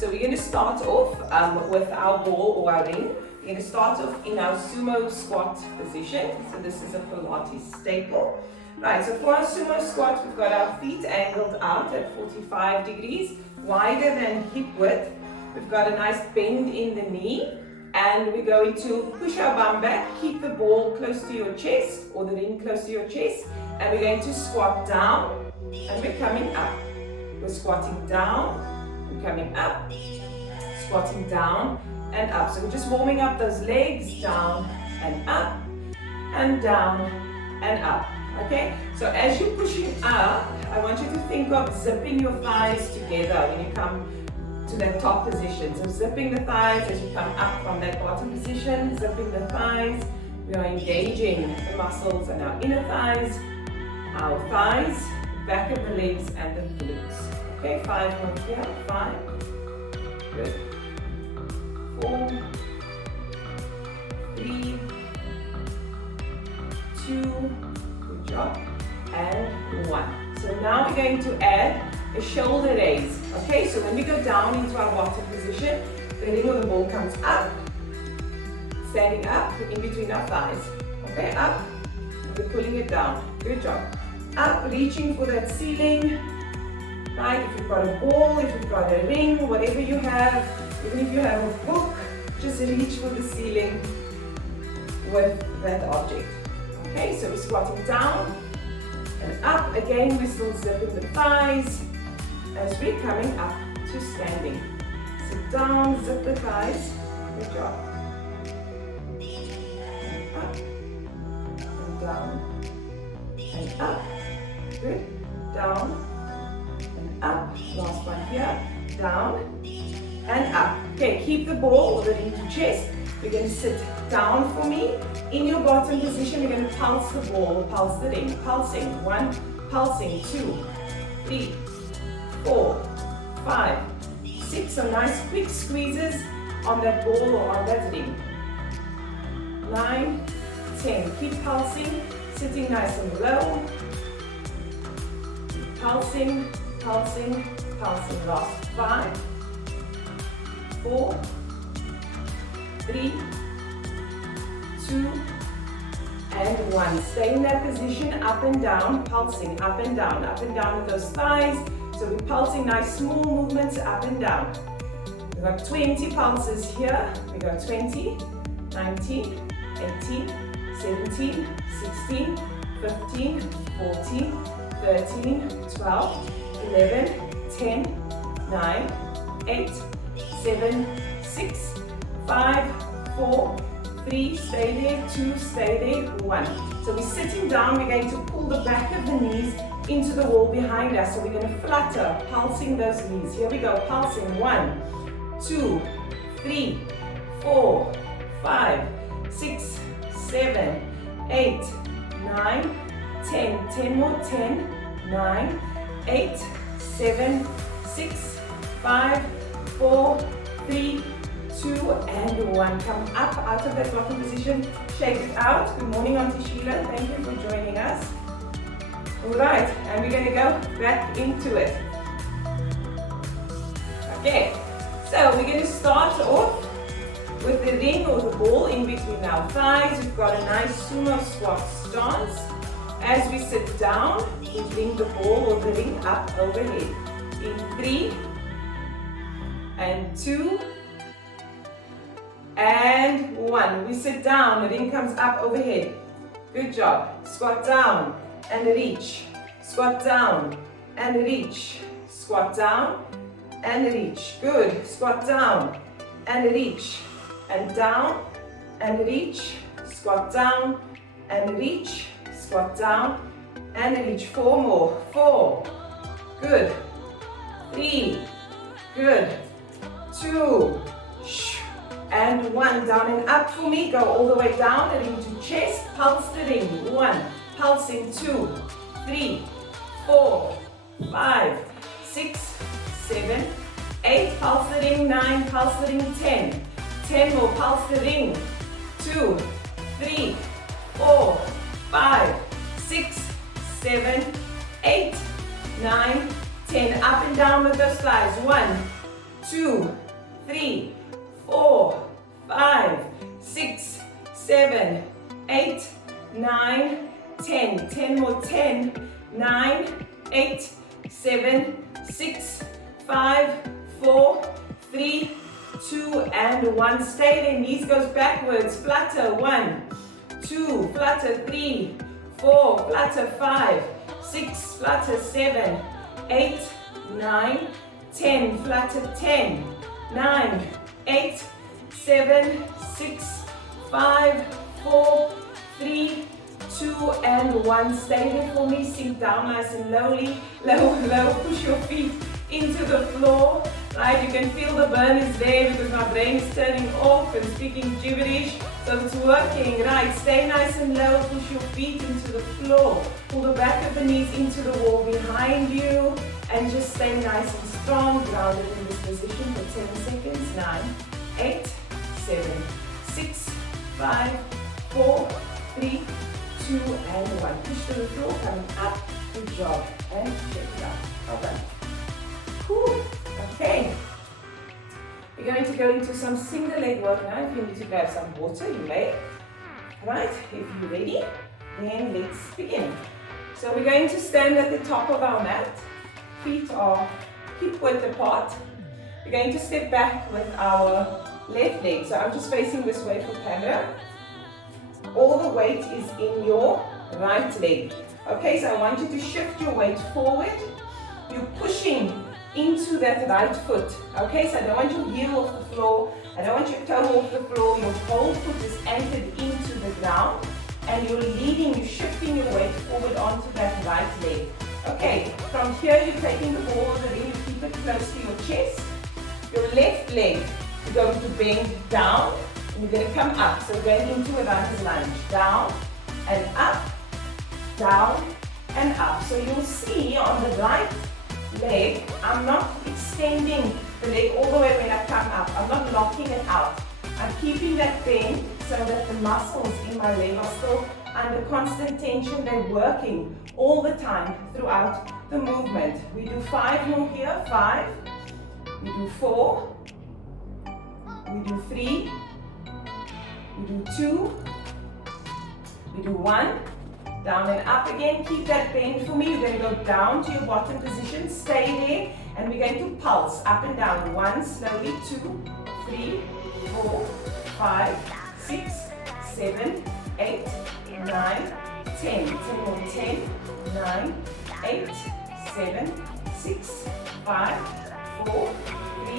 So we're going to start off with our ball or our ring. We're going to start off in our sumo squat position. So this is a Pilates staple. Right, so for our sumo squat, we've got our feet angled out at 45 degrees, wider than hip width. We've got a nice bend in the knee, and we're going to push our bum back, keep the ball close to your chest, or the ring close to your chest, and we're going to squat down, and we're coming up. We're squatting down, we're coming up, squatting down, and up. So we're just warming up those legs, down and up, and down and up. Okay, so as you're pushing up, I want you to think of zipping your thighs together when you come to that top position. So zipping the thighs as you come up from that bottom position, zipping the thighs. We are engaging the muscles in our inner thighs, our thighs, back of the legs, and the glutes. Okay, 5 more here, 5, good, 4, 3, 2, job, and 1. So now we're going to add a shoulder raise. Okay, so when we go down into our bottom position, the ring of the ball comes up, standing up in between our thighs. Okay, up, and we're pulling it down. Good job. Up, reaching for that ceiling. Right, if you've got a ball, if you've got a ring, whatever you have, even if you have a book, just reach for the ceiling with that object. Okay, so we're squatting down and up. Again, we're still zipping the thighs as we're coming up to standing. Sit down, zip the thighs. Good job. And up and down and up. Good. Down and up. Last one here. Down and up. Okay, keep the ball or the ring to chest. We're going to sit down for me. In your bottom position, we're going to pulse the ball, pulse the ring. Pulsing. 1, pulsing. 2, 3, 4, 5, 6. So nice quick squeezes on that ball or on that ring. 9, 10. Keep pulsing, sitting nice and low. Pulsing, pulsing, pulsing. Last 5, 4, 3, 2, and 1. Stay in that position, up and down, pulsing, up and down with those thighs. So we're pulsing nice small movements up and down. We've got 20 pulses here. We got 20, 19, 18, 17, 16, 15, 14, 13, 12, 11, 10, 9, 8, 7, 6, 5, 4, 3, stay there, 2, stay there, 1. So we're sitting down, we're going to pull the back of the knees into the wall behind us. So we're going to flutter, pulsing those knees. Here we go, pulsing. 1, 2, 3, 4, 5, 6, 7, 8, 9, 10. 10 more, 10, 9, 8, 7, 6, 5, 4, 3, 2, and 1. Come up out of that bottom position, shake it out. Good morning, Auntie Sheila. Thank you for joining us. All right, and we're going to go back into it. Okay, so we're going to start off with the ring or the ball in between our thighs. We've got a nice sumo squat stance. As we sit down, we bring the ball or the ring up overhead. In 3, and 2, and 1. We sit down, the ring comes up overhead. Good job. Squat down and reach. Squat down and reach. Squat down and reach. Good. Squat down and reach. And down and reach. Squat down and reach. Squat down and reach. 4 more. 4. Good. 3. Good. 2. And 1. Down and up for me. Go all the way down and into chest. Pulse the ring. 1. Pulsing. 2, 3, 4, 5, 6, 7, 8. Pulse the ring. 9. Pulse the ring. 10. 10 more. Pulse the ring. 2, 3, 4, 5, 6, 7, 8, 9, 10. Up and down with those thighs. 1, 2, 3, 4, 5, 6, 7, 8, 9, 10. 10 more. 10, 9, 8, 7, 6, 5, 4, 3, 2, and 1. Stay there. Knees goes backwards. Flutter. 1, 2, flutter. 3, 4, flutter. 5, 6, flutter. 7, 8, 9, 10, flutter. 10, 9, 8, 7, 6, 5, 4, 3, 2, and 1. Stay there for me. Sink down nice and lowly. Low. Push your feet into the floor. Right, you can feel the burn is there because my brain is turning off and speaking gibberish. So it's working. Right, stay nice and low. Push your feet into the floor. Pull the back of the knees into the wall behind you. And just stay nice and strong. Grounded in this position for 10 seconds. 9, 8, 7, 6, 5, 4, 3, 2, and 1. Push to the floor, coming up. Good job. And check it out. Well done. Whew. Okay. We're going to go into some single leg work now. If you need to grab some water, you may. Right, if you're ready, then let's begin. So we're going to stand at the top of our mat. Feet are hip width apart. We're going to step back with our left leg. So I'm just facing this way for camera. All the weight is in your right leg. Okay, so I want you to shift your weight forward. You're pushing into that right foot. Okay, so I don't want your heel off the floor. I don't want your toe off the floor. Your whole foot is anchored into the ground. And you're leading, you're shifting your weight forward onto that right leg. Okay, from here you're taking the ball of the ring, you keep it close to your chest. Your left leg, you're going to bend down, and you're going to come up. So going into a runner's lunge. Down and up, down and up. So you'll see on the right leg, I'm not extending the leg all the way when I come up. I'm not locking it out. I'm keeping that bend so that the muscles in my leg are still under constant tension. They're working all the time throughout the movement. We do 5 more here. 5. We do 4. We do 3. We do 2. We do 1. Down and up again. Keep that bend for me. You're going to go down to your bottom position. Stay there. And we're going to pulse up and down. 1, slowly. 2, 3, 4, 5, 6, 7, 8, 9, 10. 10 more. 10, 9, 8, 7, 6, 5, 4, 3,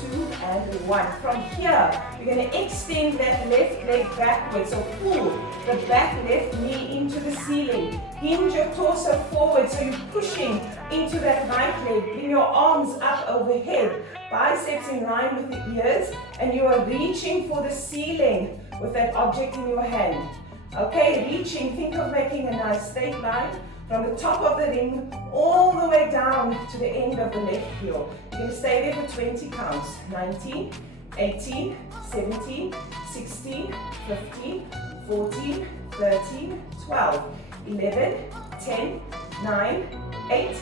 2, and 1. From here, you're going to extend that left leg backwards. So pull the back left knee into the ceiling. Hinge your torso forward so you're pushing into that right leg. Bring your arms up overhead. Biceps in line with the ears. And you are reaching for the ceiling with that object in your hand. Okay, reaching. Think of making a nice straight line from the top of the ring all the way down to the end of the left heel. You're going to stay there for 20 counts. 19, 18, 17, 16, 15, 14, 13, 12, 11, 10, 9, 8,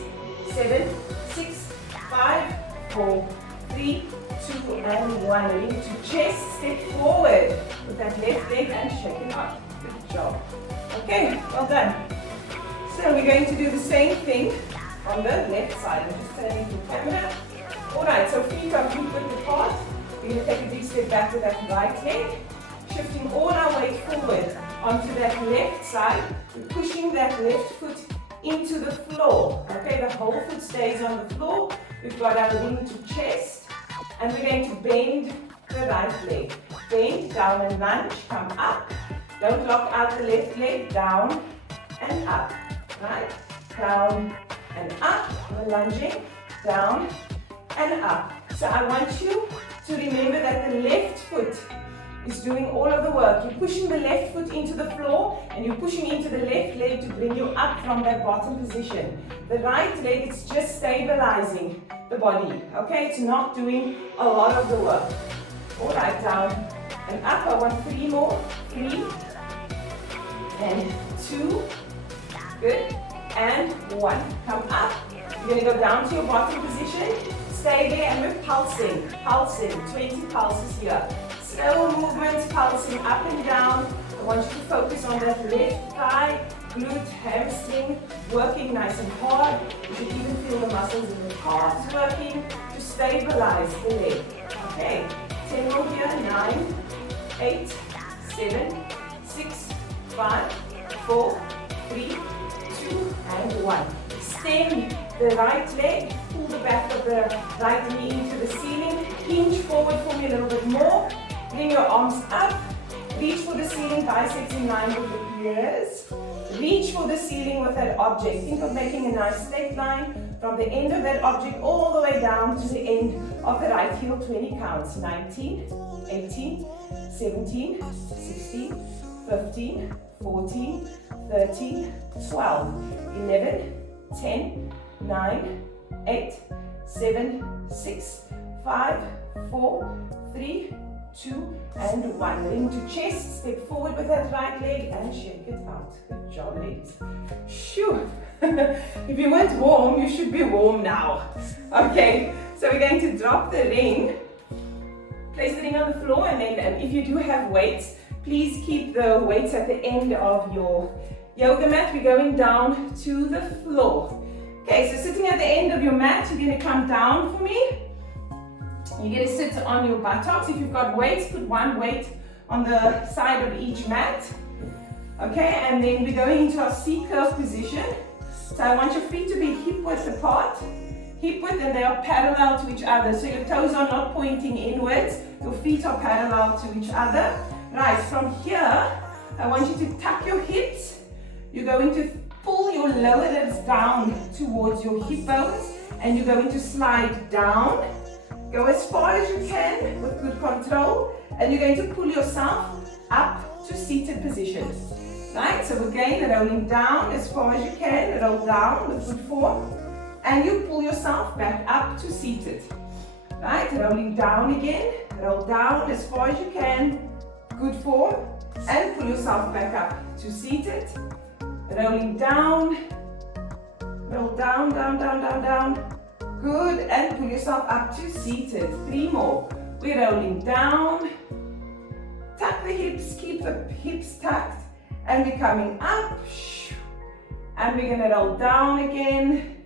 7, 6, 5, 4, 3, 2, and 1. Ready to chest, step forward with that left leg and shake it out. Good job. Okay, well done. So we're going to do the same thing on the left side. I'm just turning to camera. Alright, so feet are hip width apart. We're going to take a big step back to that right leg. Shifting all our weight forward onto that left side. We're pushing that left foot into the floor. Okay, the whole foot stays on the floor. We've got our ring to chest. And we're going to bend the right leg. Bend, down and lunge. Come up. Don't lock out the left leg. Down and up. Right? Down and up. We're lunging. Down and up. So I want you to remember that the left foot is doing all of the work. You're pushing the left foot into the floor and you're pushing into the left leg to bring you up from that bottom position. The right leg is just stabilizing the body. Okay? It's not doing a lot of the work. Alright, down and up. I want 3 more. 3 and 2. Good. And 1. Come up. You're going to go down to your bottom position. stay there and we're pulsing, 20 pulses here. Slow movements, pulsing up and down. I want you to focus on that left thigh, glute, hamstring, working nice and hard. You should even feel the muscles in the calves working to stabilize the leg. Okay, 10 more here, 9, 8, 7, 6, 5, 4, 3, 2, and 1. Extend the right leg, pull the back of the right knee into the ceiling, hinge forward for me a little bit more, bring your arms up, reach for the ceiling, biceps in line with your ears, reach for the ceiling with that object. Think of making a nice straight line from the end of that object all the way down to the end of the right heel, 20 counts, 19, 18, 17, 16, 15, 14, 13, 12, 11, 10, 9, 8, 7, 6, 5, 4, 3, 2, and 1. Into chest, step forward with that right leg and shake it out. Good job, ladies. Shoo! If you weren't warm, you should be warm now. Okay, so we're going to drop the ring. Place the ring on the floor, and then if you do have weights, please keep the weights at the end of your yoga mat. We're going down to the floor. Okay, so sitting at the end of your mat, you're going to come down for me. You're going to sit on your buttocks. If you've got weights, put one weight on the side of each mat. Okay, and then we're going into our C-curve position. So I want your feet to be hip-width apart. Hip-width, and they are parallel to each other. So your toes are not pointing inwards. Your feet are parallel to each other. Right, from here, I want you to tuck your hips. You're going to pull your lower ribs down towards your hip bones, and you're going to slide down. Go as far as you can with good control, and you're going to pull yourself up to seated position. Right, so again, rolling down as far as you can, roll down with good form, and you pull yourself back up to seated. Right, rolling down again, roll down as far as you can, good form, and pull yourself back up to seated. Rolling down, roll down, down, down, down, down. Good, and pull yourself up to seated. 3 more. We're rolling down. Tuck the hips, keep the hips tucked. And we're coming up. And we're gonna roll down again.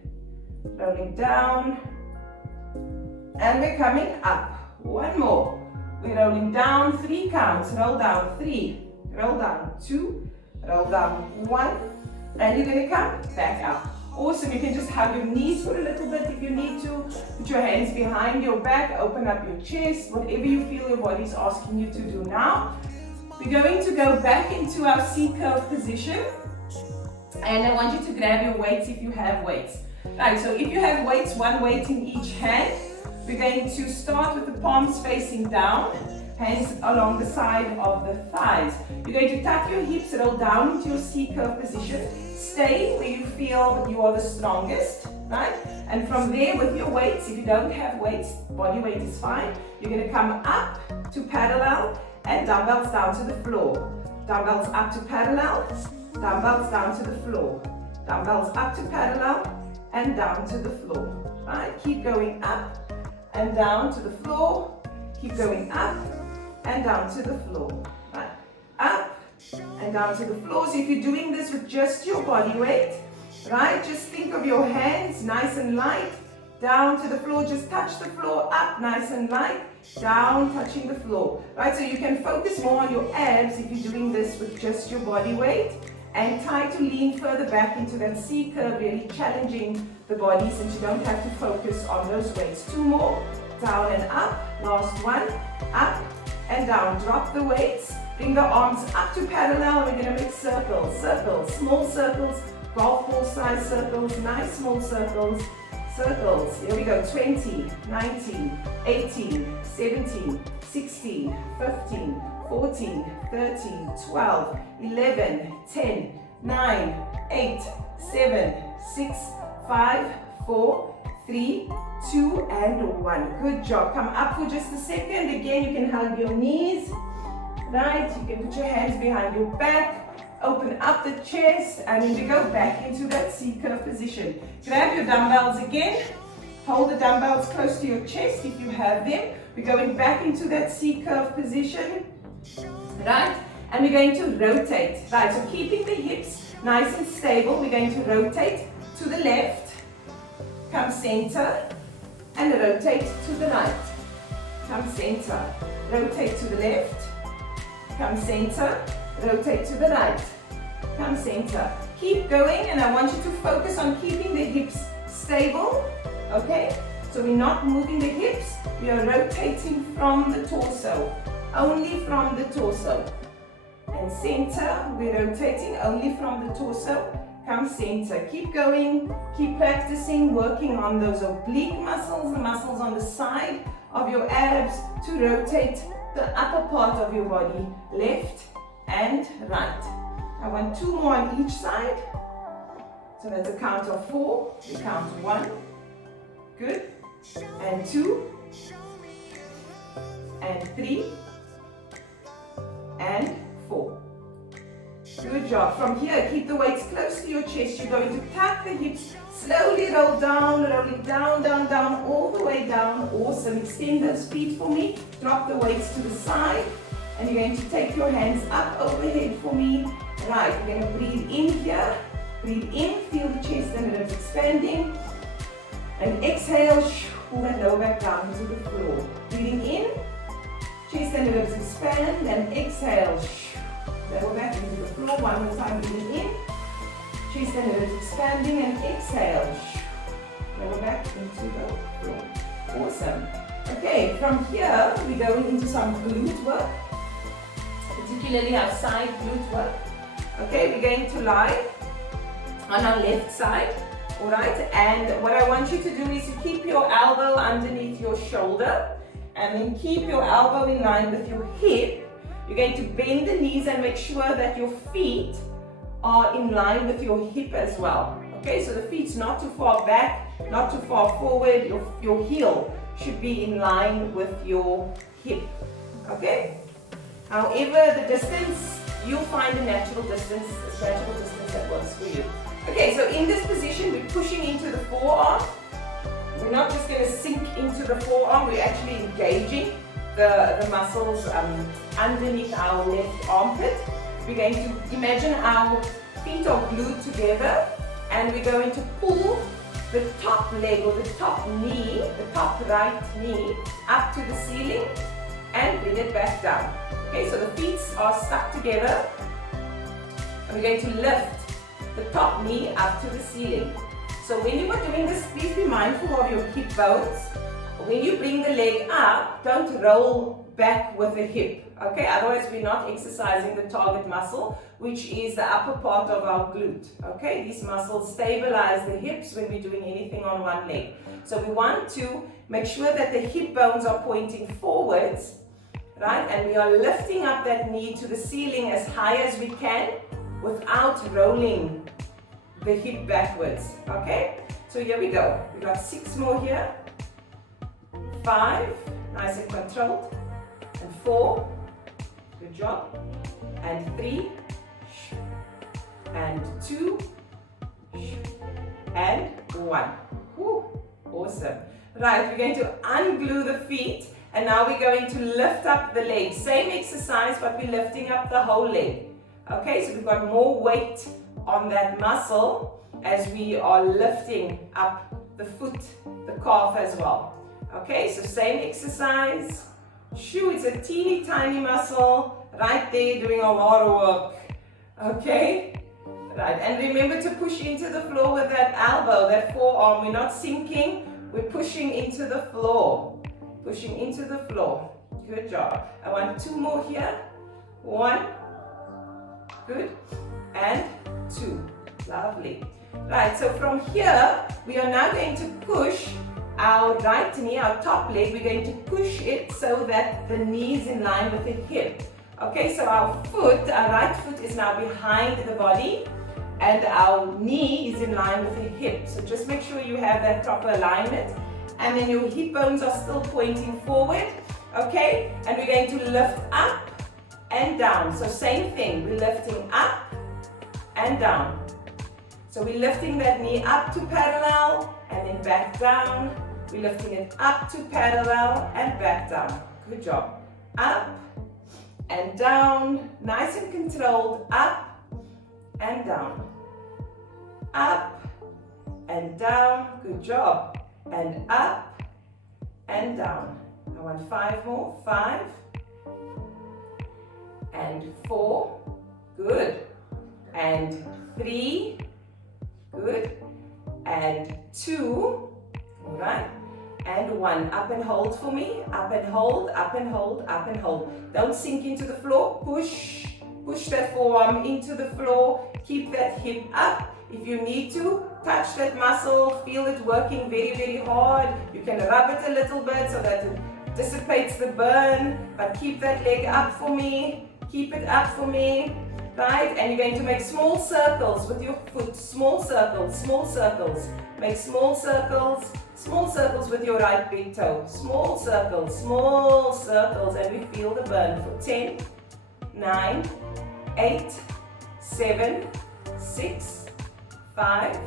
Rolling down. And we're coming up. 1 more. We're rolling down, 3 counts. Roll down, 3. Roll down, 2. Roll down, 1. And you're gonna come back up. Awesome, you can just hug your knees for a little bit if you need to. Put your hands behind your back, open up your chest, whatever you feel your body's asking you to do now. We're going to go back into our C-curve position. And I want you to grab your weights if you have weights. Right, so if you have weights, 1 weight in each hand. We're going to start with the palms facing down, hands along the side of the thighs. You're going to tuck your hips, roll down into your C-curve position. Stay where you feel you are the strongest, right? And from there with your weights, if you don't have weights, body weight is fine. You're going to come up to parallel and dumbbells down to the floor. Dumbbells up to parallel, dumbbells down to the floor. Dumbbells up to parallel and down to the floor, right? Keep going up and down to the floor. Keep going up and down to the floor, right? Up and down to the floor. So if you're doing this with just your body weight, right, just think of your hands nice and light, down to the floor, just touch the floor, up nice and light, down, touching the floor, right? So you can focus more on your abs if you're doing this with just your body weight, and try to lean further back into that C-curve, really challenging the body since you don't have to focus on those weights. 2 more, down and up, last 1, up and down, drop the weights. Bring the arms up to parallel. We're going to make circles, circles, small circles, golf ball size circles, nice small circles, circles. Here we go, 20, 19, 18, 17, 16, 15, 14, 13, 12, 11, 10, 9, 8, 7, 6, 5, 4, 3, 2, and 1. Good job. Come up for just a second. Again, you can hug your knees. Right, you can put your hands behind your back, open up the chest, and then we go back into that C-curve position. Grab your dumbbells again, Hold the dumbbells close to your chest if you have them. We're going back into that C-curve position, right? And we're going to rotate, right? So keeping the hips nice and stable, we're going to rotate to the left, come center, and rotate to the right. Come center, rotate to the left, come center, rotate to the right, come center. Keep going, and I want you to focus on keeping the hips stable, okay? So we're not moving the hips, we are rotating from the torso, only from the torso. And center, we're rotating only from the torso, come center. Keep going, keep practicing, working on those oblique muscles, the muscles on the side of your abs to rotate the upper part of your body, left and right. I want 2 more on each side. So that's a count of 4. We count 1, good, and 2, and 3, and 4. Good job. From here, keep the weights close to your chest. You're going to tuck the hips, slowly roll down, rolling down, down, down, all the way down. Awesome. Extend those feet for me. Drop the weights to the side. And you're going to take your hands up overhead for me. Right, we're going to breathe in here. Breathe in, feel the chest and ribs expanding. And exhale, pull that lower back down into the floor. Breathing in, chest and ribs expand, and exhale, lower back into the floor. One more time, breathing in, chest and ribs expanding, and exhale, lower back into the floor. Awesome. Okay, from here, we're going into some glute work, particularly our side glute work. Okay, we're going to lie on our left side, all right? And what I want you to do is to keep your elbow underneath your shoulder, and then keep your elbow in line with your hip. You're going to bend the knees and make sure that your feet are in line with your hip as well. Okay, so the feet's not too far back, not too far forward. Your heel should be in line with your hip. Okay? However, the distance, you'll find a natural distance that works for you. Okay, so in this position, we're pushing into the forearm. We're not just going to sink into the forearm, we're actually engaging the muscles underneath our left armpit. We're going to imagine our feet are glued together, and we're going to pull the top leg or the top knee, the top right knee, up to the ceiling and bring it back down. Okay, so the feet are stuck together, and we're going to lift the top knee up to the ceiling. So when you are doing this, please be mindful of your hip bones. When you bring the leg up, don't roll back with the hip, okay? Otherwise we're not exercising the target muscle, which is the upper part of our glute, okay? These muscles stabilize the hips when we're doing anything on one leg. So we want to make sure that the hip bones are pointing forwards, right? And we are lifting up that knee to the ceiling as high as we can without rolling the hip backwards, okay? So here we go. We got 6 more here. 5, nice and controlled. And 4, good job. And 3, and 2, and 1. Woo, awesome. Right, we're going to unglue the feet, and now we're going to lift up the leg. Same exercise, but we're lifting up the whole leg. Okay, so we've got more weight on that muscle as we are lifting up the foot, the calf as well. Okay, so same exercise. Shoo, it's a teeny tiny muscle right there doing a lot of work. Okay, right, and remember to push into the floor with that elbow, that forearm. We're not sinking, we're pushing into the floor. Pushing into the floor. Good job. I want 2 more here. 1. Good. And 2. Lovely. Right, so from here, we are now going to push our right knee, our top leg. We're going to push it so that the knee is in line with the hip. Okay, so our foot, our right foot is now behind the body, and our knee is in line with the hip. So just make sure you have that proper alignment. And then your hip bones are still pointing forward. Okay, and we're going to lift up and down. So same thing, we're lifting up and down. So we're lifting that knee up to parallel and then back down We're lifting it up to parallel and back down. Good job. Up and down, nice and controlled. Up and down. Up and down. Good job. And up and down. I want 5 more. 5 and 4. Good. And 3. Good. And 2. All right. And 1. Up and hold for me. Up and hold, up and hold, up and hold. Don't sink into the floor. Push. Push that forearm into the floor. Keep that hip up. If you need to, touch that muscle. Feel it working very, very hard. You can rub it a little bit so that it dissipates the burn. But keep that leg up for me. Keep it up for me. Right? And you're going to make small circles with your foot. Small circles, small circles. Make small circles with your right big toe. Small circles, and we feel the burn for 10, 9, 8, 7, 6, 5,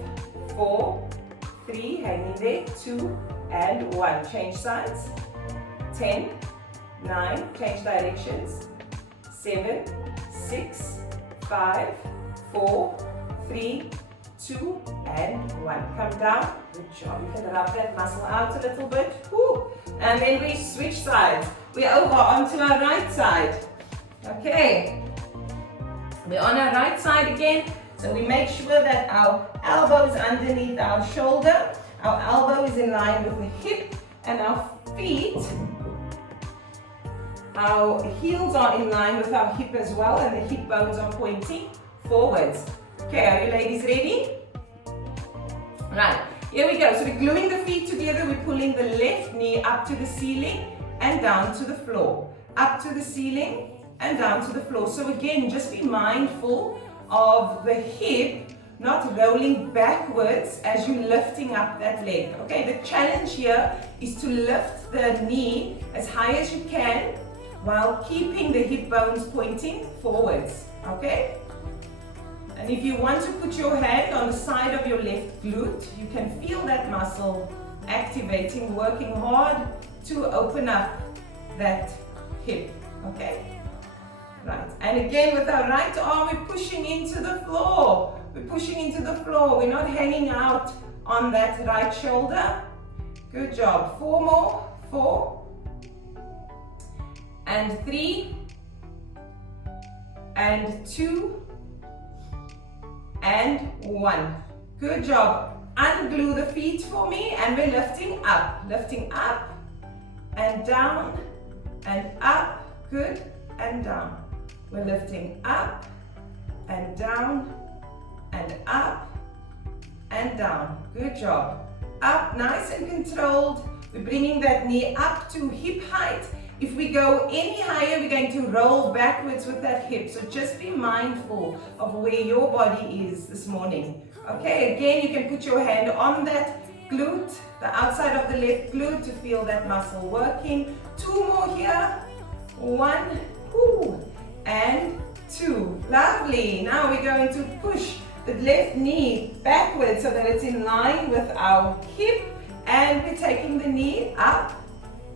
4, 3, hang in there, 2, and 1. Change sides. 10, 9, change directions. 7, 6, 5, 4, 3, 2, and 1. Come down. Good job. You can rub that muscle out a little bit. Woo. And then we switch sides. We're over onto our right side. Okay. We're on our right side again. So we make sure that our elbow is underneath our shoulder. Our elbow is in line with the hip. And our feet, our heels are in line with our hip as well. And the hip bones are pointing forwards. Okay, are you ladies ready? Right, here we go. So we're gluing the feet together. We're pulling the left knee up to the ceiling and down to the floor. Up to the ceiling and down to the floor. So again, just be mindful of the hip not rolling backwards as you're lifting up that leg. Okay, the challenge here is to lift the knee as high as you can while keeping the hip bones pointing forwards. Okay? And if you want to put your hand on the side of your left glute, you can feel that muscle activating, working hard to open up that hip. Okay? Right. And again, with our right arm, we're pushing into the floor. We're pushing into the floor. We're not hanging out on that right shoulder. Good job. 4 more. 4. And 3. And 2. And 1. Good job. Unglue the feet for me and we're lifting up and down and up. Good. And down. We're lifting up and down and up and down. Good job. Up, nice and controlled. We're bringing that knee up to hip height. If we go any higher, we're going to roll backwards with that hip. So just be mindful of where your body is this morning. Okay, again, you can put your hand on that glute, the outside of the left glute to feel that muscle working. 2 more here. 1, and 2. Lovely. Now we're going to push the left knee backwards so that it's in line with our hip. And we're taking the knee up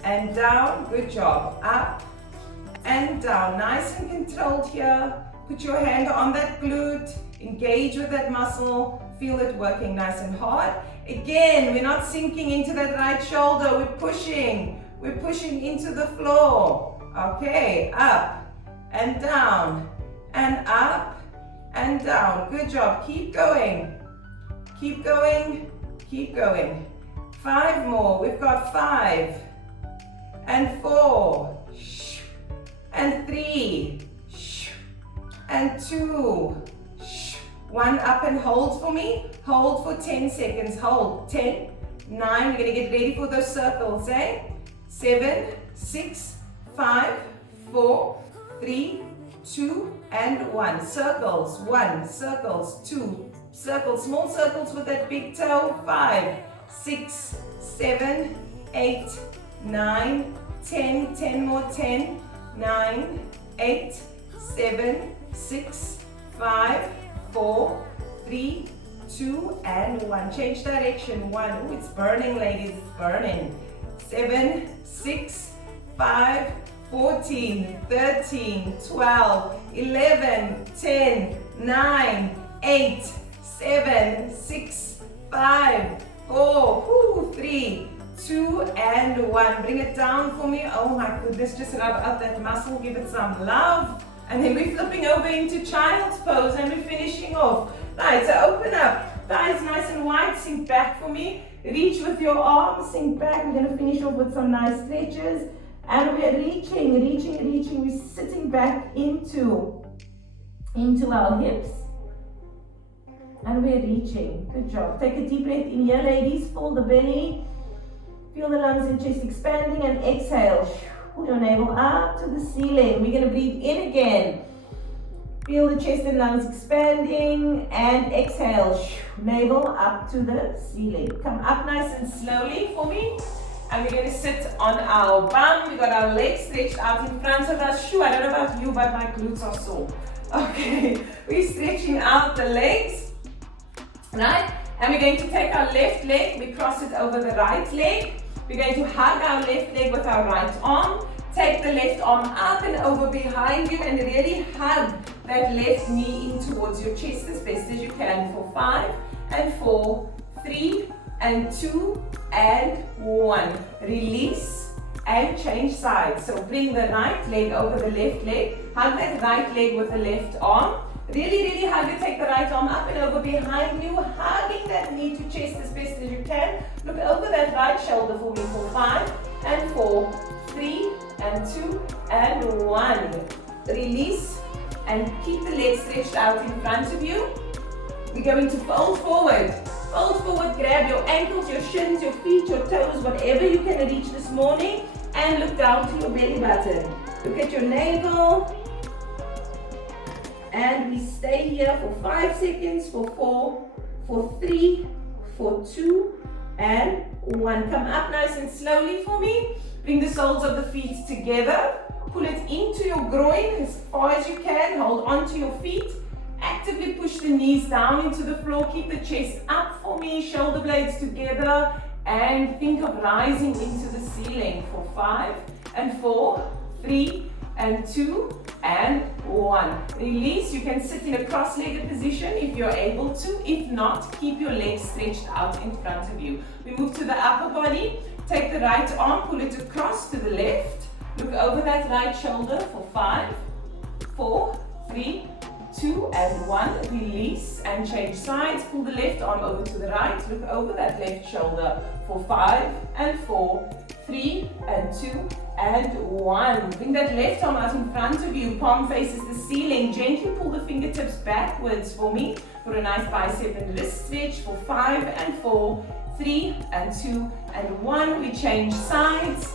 and down. Good job. Up and down. Nice and controlled here. Put your hand on that glute. Engage with that muscle. Feel it working nice and hard. Again, we're not sinking into that right shoulder. We're pushing. We're pushing into the floor. Okay. Up and down. And up and down. Good job. Keep going. Keep going. Keep going. 5 more. We've got 5. And 4, and 3, and 2, 1 up and hold for me. Hold for 10 seconds. Hold. 10, 9. We're going to get ready for those circles, eh? 7, 6, 5, 4, 3, 2, and 1. Circles. 1, circles. 2, circles. Small circles with that big toe. 5, 6, 7, 8, 9, 10, 10 more, 10, 9, 8, 7, 6, 5, 4, 3, 2, and 1. Change direction. 1. Oh, it's burning, ladies. It's burning. 7, 6, 5, 14, 13, 12, 11, 10, 9, 8, 7, 6, 5, 4, 3, 2, and 1. Bring it down for me. Oh my goodness, just rub out that muscle, give it some love. And then we're flipping over into child's pose and we're finishing off. Right, so open up, thighs nice and wide, sink back for me. Reach with your arms, sink back. We're going to finish off with some nice stretches. And we're reaching. We're sitting back into our hips. And we're reaching. Good job. Take a deep breath in here, ladies. Pull the belly. Feel the lungs and chest expanding. And exhale. Pull your navel up to the ceiling. We're going to breathe in again. Feel the chest and lungs expanding. And exhale. Navel up to the ceiling. Come up nice and slowly for me. And we're going to sit on our bum. We got our legs stretched out in front of us. I don't know about you, but my glutes are sore. Okay, we're stretching out the legs. Right? And we're going to take our left leg. We cross it over the right leg. We're going to hug our left leg with our right arm. Take the left arm up and over behind you and really hug that left knee in towards your chest as best as you can for 5 and 4, 3 and 2 and 1. Release and change sides. So bring the right leg over the left leg. Hug that right leg with the left arm. Really hug it. Take the right arm up and over behind you. Hugging that knee to chest as best as you can. Look over that right shoulder for me for 5 and 4, 3 and 2 and 1. Release and keep the legs stretched out in front of you. We're going to fold forward. Fold forward, grab your ankles, your shins, your feet, your toes, whatever you can reach this morning, and look down to your belly button. Look at your navel. And we stay here for 5 seconds, for 4, for 3, for 2, and 1. Come up nice and slowly for me. Bring the soles of the feet together. Pull it into your groin as far as you can. Hold on to your feet. Actively push the knees down into the floor. Keep the chest up for me. Shoulder blades together. And think of rising into the ceiling for 5 and 4, 3 and 2 and 1. Release. You can sit in a cross-legged position if you're able to. If not, keep your legs stretched out in front of you. We move to the upper body. Take the right arm, pull it across to the left. Look over that right shoulder for 5, 4, 3, 2 and 1. Release and change sides. Pull the left arm over to the right. Look over that left shoulder for 5 and 4, 3 and 2 and 1. Bring that left arm out in front of you. Palm faces the ceiling. Gently pull the fingertips backwards for me for a nice bicep and wrist stretch for 5 and 4, 3 and 2 and 1. We change sides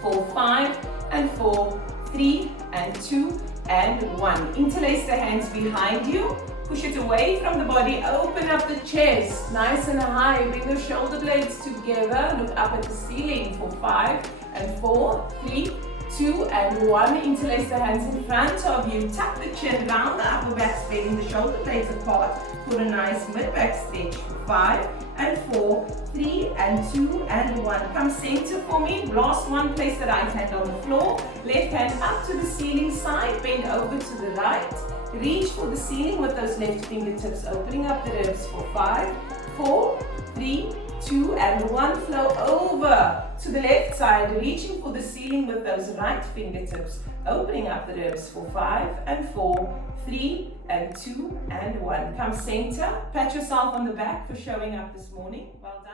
for 5 and 4, 3 and 2 and 1. Interlace the hands behind you. Push it away from the body. Open up the chest. Nice and high. Bring the shoulder blades together. Look up at the ceiling for 5 and 4, 3, 2 and 1. Interlace the hands in front of you. Tuck the chin round the upper back, spreading the shoulder blades apart for a nice mid-back stretch for 5 and 4, 3 and 2 and 1. Come center for me. Last one, place the right hand on the floor. Left hand up to the ceiling side. Bend over to the right. Reach for the ceiling with those left fingertips, opening up the ribs for 5, 4, 3, 2 and 1. Flow over to the left side, reaching for the ceiling with those right fingertips, opening up the ribs for 5 and 4, 3 and 2 and 1. Come center. Pat yourself on the back for showing up this morning. Well done.